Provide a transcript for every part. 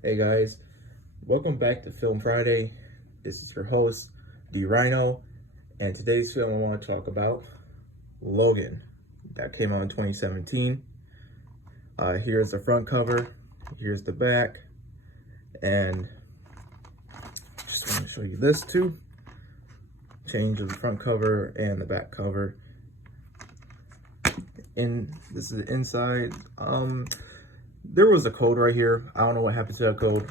Hey guys, welcome back to Film Friday. This is your host, D Rhino, and today's film I want to talk about Logan. That came out in 2017. Here's the front cover, here's the back, and just want to show you this too. Change of the front cover and the back cover. And this is the inside. There was a code right here. I don't know what happened to that code.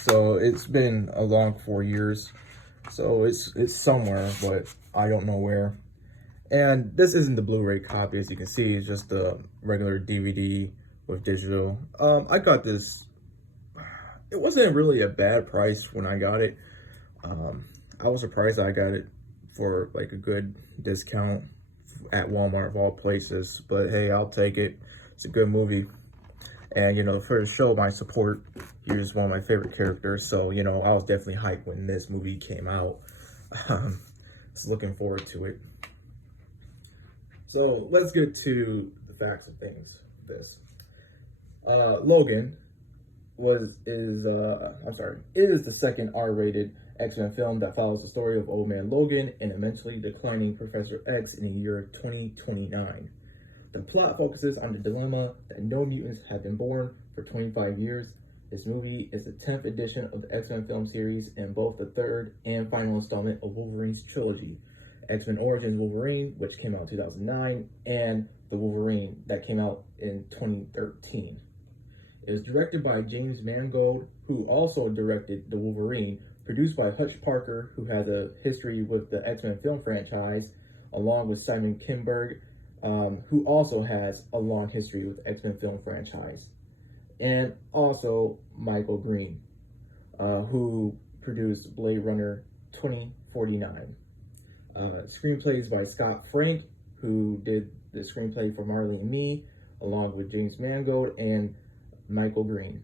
So it's been a long 4 years. So it's somewhere, but I don't know where. And this isn't the Blu-ray copy, as you can see. It's just the regular DVD with digital. I got this. It wasn't really a bad price when I got it. I was surprised I got it for like a good discount at Walmart of all places. But hey, I'll take it. It's a good movie. And, for to show my support, he was one of my favorite characters. So, I was definitely hyped when this movie came out. Just looking forward to it. So, let's get to the facts of things. Logan is the second R-rated X-Men film that follows the story of Old Man Logan and eventually declining Professor X in the year 2029. The plot focuses on the dilemma that no mutants have been born for 25 years. This movie is the 10th edition of the X-Men film series and both the third and final installment of Wolverine's trilogy. X-Men Origins Wolverine, which came out in 2009, and The Wolverine, that came out in 2013. It was directed by James Mangold, who also directed The Wolverine, produced by Hutch Parker, who has a history with the X-Men film franchise, along with Simon Kinberg, who also has a long history with the X-Men film franchise, and also Michael Green, who produced Blade Runner 2049. Screenplays by Scott Frank, who did the screenplay for Marley and Me, along with James Mangold and Michael Green.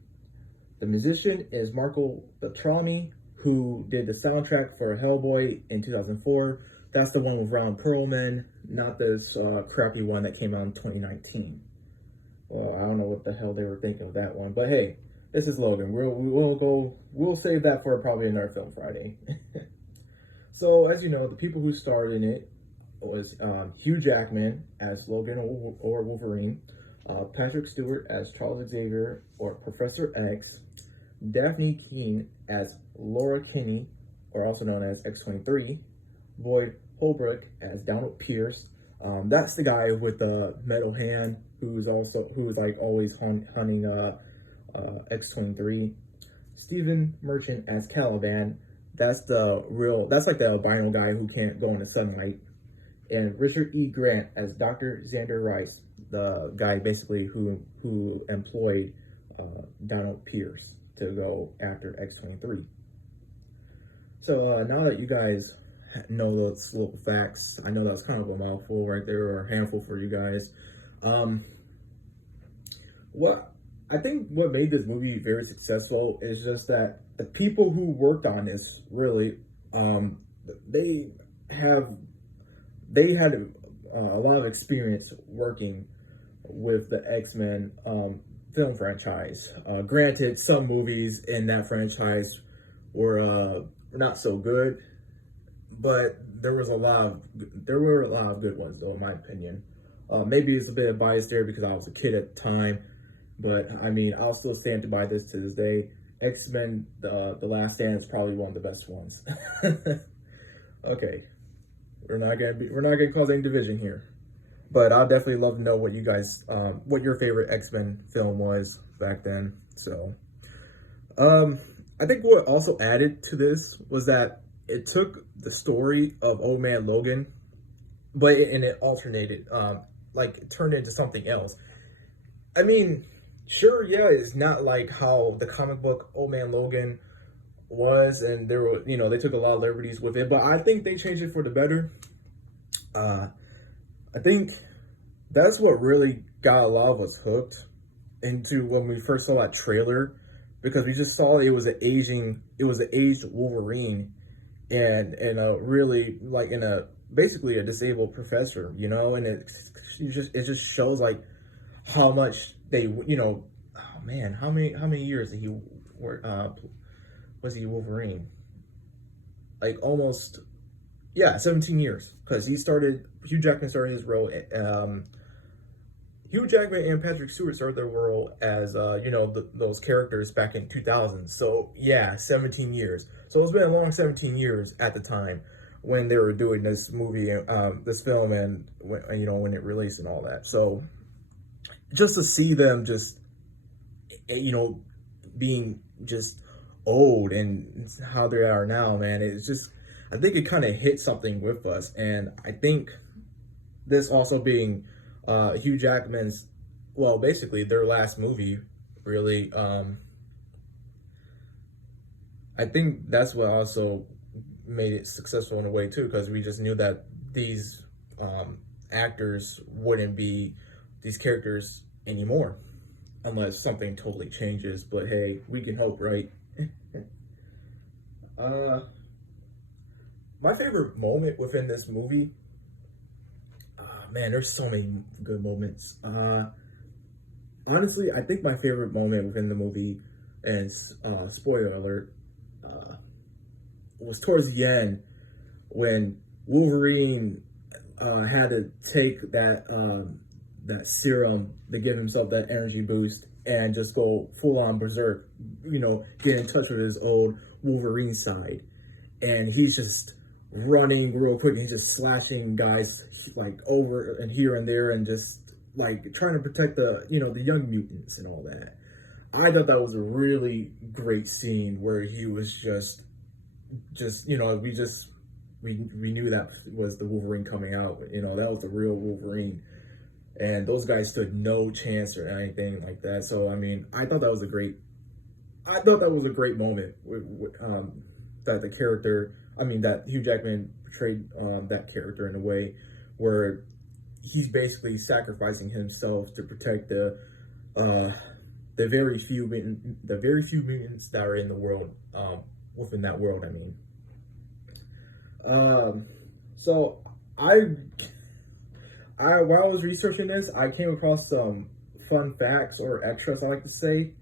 The musician is Marco Beltrami, who did the soundtrack for Hellboy in 2004. That's the one with Ron Perlman, not this crappy one that came out in 2019. Well, I don't know what the hell they were thinking of that one, but hey, this is Logan. We'll save that for probably another Film Friday. So, as you know, the people who starred in it was Hugh Jackman as Logan or Wolverine, Patrick Stewart as Charles Xavier or Professor X, Daphne Keane as Laura Kinney, or also known as X-23, Boyd Holbrook as Donald Pierce. That's the guy with the metal hand who's like always hunting X-23. Stephen Merchant as Caliban. That's like the albino guy who can't go in the sunlight. And Richard E. Grant as Dr. Xander Rice, the guy basically who employed Donald Pierce to go after X-23. So now that you guys know those little facts, I know that's kind of a mouthful right there, or a handful for you guys. I think what made this movie very successful is just that the people who worked on this really, they had a lot of experience working with the X-Men film franchise. Granted, some movies in that franchise were not so good, but there were a lot of good ones, though, in my opinion. Maybe it's a bit of bias there because I was a kid at the time, but I mean, I'll still stand by this to this day. X-Men: The Last Stand is probably one of the best ones. Okay, we're not gonna cause any division here, but I'll definitely love to know what you guys, what your favorite X-Men film was back then. So, I think what also added to this was that it took the story of Old Man Logan, but it alternated, like it turned into something else. I mean, sure, yeah, it's not like how the comic book Old Man Logan was, and there were, they took a lot of liberties with it, but I think they changed it for the better. I think that's what really got a lot of us hooked into when we first saw that trailer, because we just saw it was an aged Wolverine, and really like basically a disabled professor, and it just shows like how much they, oh man, how many years did he where was he Wolverine? Like almost, yeah, 17 years, because Hugh Jackman started his role. Hugh Jackman and Patrick Stewart started their role as those characters back in 2000. So yeah, 17 years. So it's been a long 17 years at the time when they were doing this movie, this film, and when it released and all that. So just to see them just being just old and how they are now, man, it's just, I think it kind of hit something with us. And I think this also being Hugh Jackman's, well, basically their last movie, really. I think that's what also made it successful in a way too, because we just knew that these actors wouldn't be these characters anymore unless something totally changes. But hey, we can hope, right? My favorite moment within this movie, man, there's so many good moments. Honestly, I think my favorite moment within the movie, and spoiler alert, was towards the end when Wolverine had to take that serum to give himself that energy boost and just go full on berserk, get in touch with his old Wolverine side. And he's just running real quick and just slashing guys like over and here and there, and just like trying to protect the young mutants and all that. I thought that was a really great scene where he was just we knew that was the Wolverine coming out. That was the real Wolverine, and those guys stood no chance or anything like that. So I mean, I thought that was a great moment that the character, that Hugh Jackman portrayed that character in a way where he's basically sacrificing himself to protect the very few mutants that are in the world, within that world. So while I was researching this, I came across some fun facts or extras, I like to say,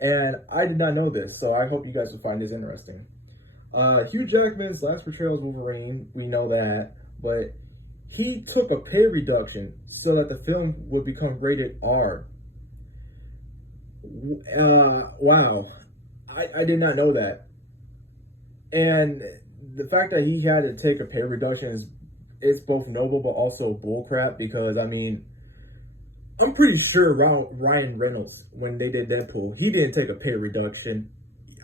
and I did not know this, so I hope you guys will find this interesting. Hugh Jackman's last portrayal as Wolverine, we know that, but he took a pay reduction so that the film would become rated R. Wow. I did not know that. And the fact that he had to take a pay reduction is both noble but also bullcrap, because I'm pretty sure Ryan Reynolds, when they did Deadpool, he didn't take a pay reduction.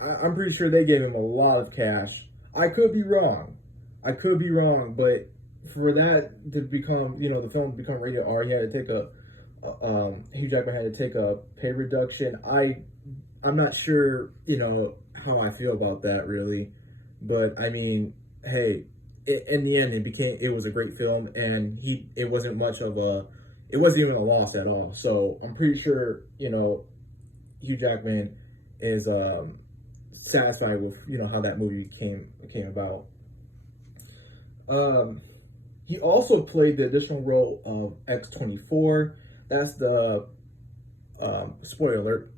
I'm pretty sure they gave him a lot of cash. I could be wrong, but for that to become, the film to become rated R, he had to take Hugh Jackman had to take a pay reduction. I'm not sure, how I feel about that really, but I mean, hey, in the end, it was a great film, and it wasn't even a loss at all. So I'm pretty sure, Hugh Jackman is satisfied with how that movie came about. He also played the additional role of X-24. That's the spoiler alert.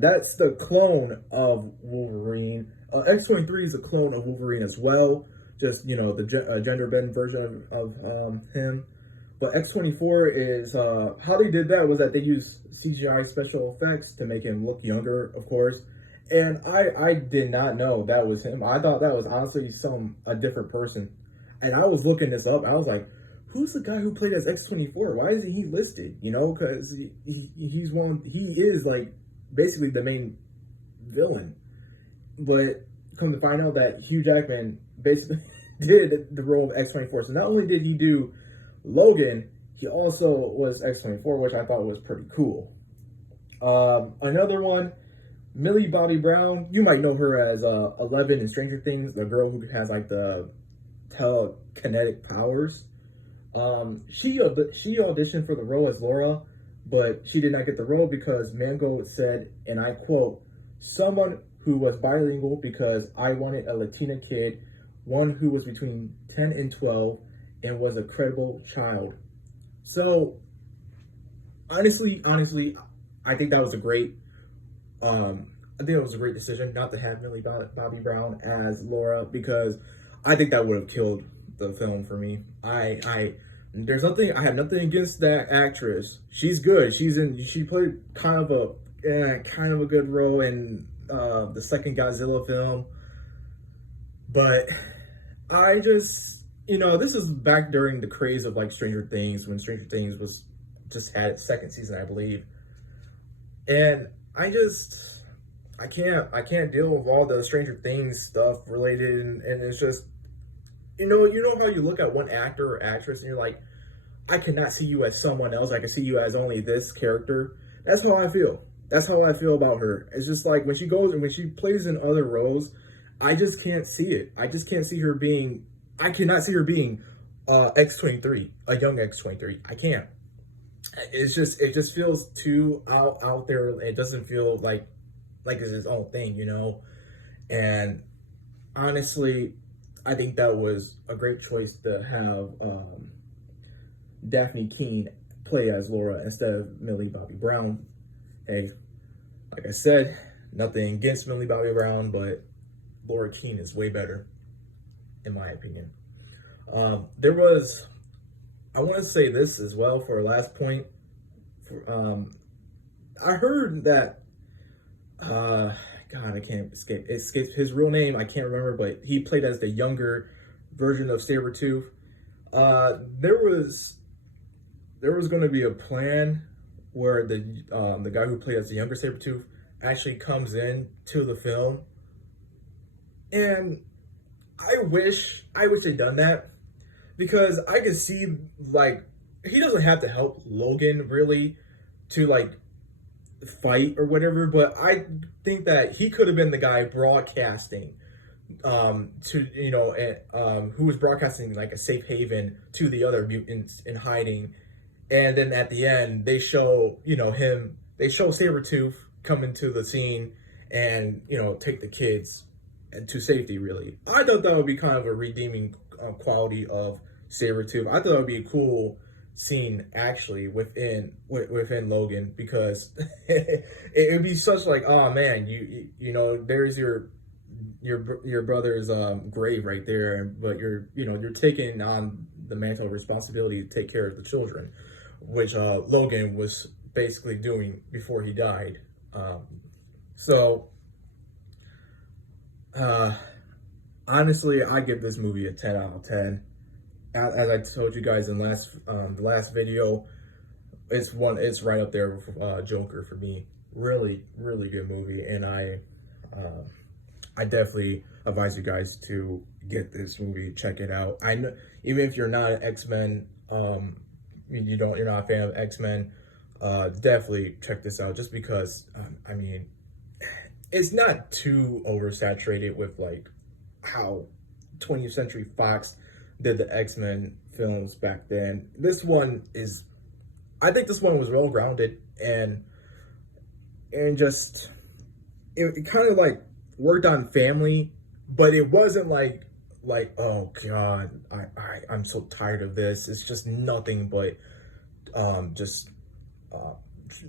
That's the clone of Wolverine. X-23 is a clone of Wolverine as well. Just the gender bend version of him. But X-24 is how they did that was that they used CGI special effects to make him look younger, of course. And I did not know that was him. I thought that was honestly a different person. And I was looking this up. I was like, who's the guy who played as X-24? Why isn't he listed? Because he is like basically the main villain. But come to find out that Hugh Jackman basically did the role of X-24. So not only did he do Logan, he also was X-24, which I thought was pretty cool. Another one, Millie Bobby Brown. You might know her as 11 in Stranger Things, the girl who has like the telekinetic powers. She auditioned for the role as Laura, but she did not get the role because Mango said, and I quote, "Someone who was bilingual because I wanted a Latina kid, one who was between 10 and 12 and was a credible child." So honestly, I think that was a great I think it was a great decision not to have Millie Bobby Brown as Laura, because I think that would have killed the film for me. There's nothing, I have nothing against that actress. She's good. She played kind of a good role in the second Godzilla film. But I just, this is back during the craze of like Stranger Things, when Stranger Things was just had its second season, I believe. And I can't deal with all the Stranger Things stuff related, and it's just, you know how you look at one actor or actress and you're like, I cannot see you as someone else. I can see you as only this character. That's how I feel. That's how I feel about her. It's just like when she goes and when she plays in other roles, I just can't see it. I just can't see her being. I cannot see her being X-23, a young X-23. I can't. It just feels too out there. It doesn't feel like it's its own thing, And honestly, I think that was a great choice to have Daphne Keene play as Laura instead of Millie Bobby Brown. Hey, like I said, nothing against Millie Bobby Brown, but Laura Keene is way better, in my opinion. I want to say this as well for a last point. I heard that, God, I can't escape. It escapes his real name. I can't remember, but he played as the younger version of Sabretooth. There was going to be a plan where the guy who played as the younger Sabretooth actually comes in to the film, and I wish they'd done that, because I could see, like, he doesn't have to help Logan really to like fight or whatever, but I think that he could have been the guy broadcasting who was broadcasting like a safe haven to the other mutants in hiding. And then at the end they show Sabretooth come into the scene and take the kids to safety. Really, I thought that would be kind of a redeeming quality of Sabretooth. I thought it would be a cool scene actually within Logan, because it would be such like, oh man, there's your brother's grave right there, but you're taking on the mantle of responsibility to take care of the children, which Logan was basically doing before he died. Honestly, I give this movie a 10 out of 10. As I told you guys in the last video, it's right up there with Joker for me. Really, really good movie, and I definitely advise you guys to get this movie, check it out. I know, even if you're not an X-Men, you're not a fan of X-Men, definitely check this out, just because it's not too oversaturated with like how 20th Century Fox did the X-Men films back then. I think this one was well grounded, and just it kind of like worked on family, but it wasn't like oh god, I'm so tired of this. It's just nothing but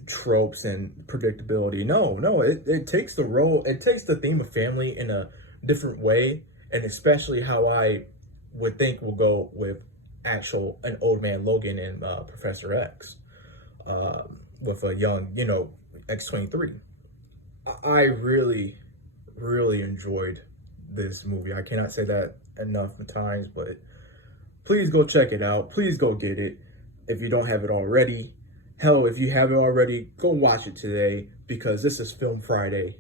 tropes and predictability. No, it takes the theme of family in a different way, and especially how I would think will go with an old man Logan and Professor X, with a young, X-23. I really, really enjoyed this movie. I cannot say that enough times, but please go check it out. Please go get it if you don't have it already. Hell, if you have it already, go watch it today, because this is Film Friday.